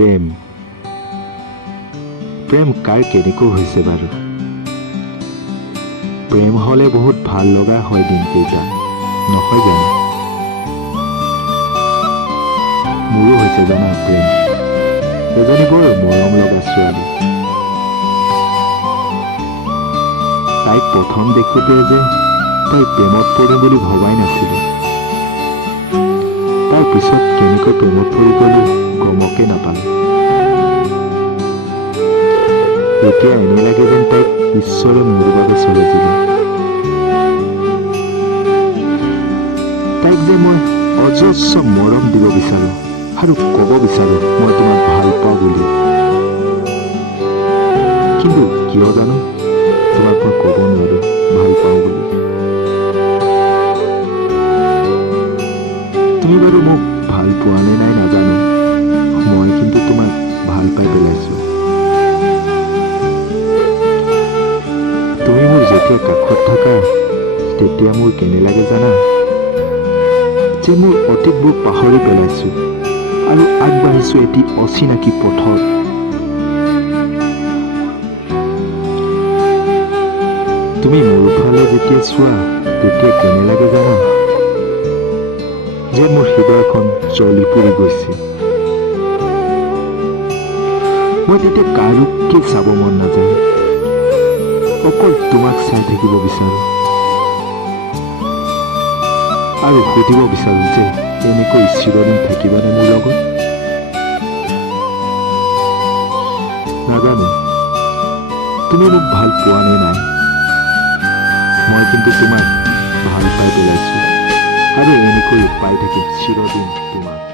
প্ৰেম প্ৰেম কাৰ কেনেকৈ হৈছে বাৰু? প্ৰেম হলে বহুত ভাল লগা হয় দিনকেইটা, নহয় জানো? মোৰো হৈছে জানা প্ৰেম, এজনী বৰ মৰম লগা ছোৱালী। তাইক প্ৰথম দেখোঁতে যে তাই প্ৰেমত পৰে বুলি ভবাই নাছিলো। তাৰ পিছত কেনেকৈ প্ৰেমত পৰি গলো গমকে নাপালো। এতিয়া এনে লাগে যেন তাইক ঈশ্বৰে মোৰ বাবে চলি দিলে। তাইক যে মই অজস্ৰ মৰম দিব বিচাৰো আৰু ক'ব বিচাৰো মই তোমাক ভাল পাওঁ বুলি, কিন্তু কিয় জানো তোমাক মই ক'ব নোৱাৰো ভাল পাওঁ বুলি। তুমি বাৰু মোক ভাল পোৱা নে নাই নাজানো, মই কিন্তু তোমাক ভাল পাই পেলাইছো। তুমি মোৰ যেতিয়া কাষত থাকা তেতিয়া মোৰ কেনে লাগে জানা, যে মোৰ অতীতবোৰ পাহৰি পেলাইছো আৰু আগবাঢ়িছো এটি অচিনাকি পথত। তুমি মোৰ ফালে যেতিয়া চোৱা তেতিয়া কেনে লাগে জানা, যে মোৰ হৃদয়খন জ্বলি পৰি গৈছে। মই তেতিয়া কাৰোকে চাব মন নাযায়, অকল তোমাক চাই থাকিব বিচাৰো আৰু সুধিব বিচাৰো যে এনেকৈ চিৰদিন থাকিবানে মোৰ লগত। নাজানো তুমি মোক ভাল পোৱা নে নাই, মই কিন্তু তোমাক ভাল পাই পেলাইছো আৰু এনেকৈ পাই থাকিম চিৰদিন তোমাক।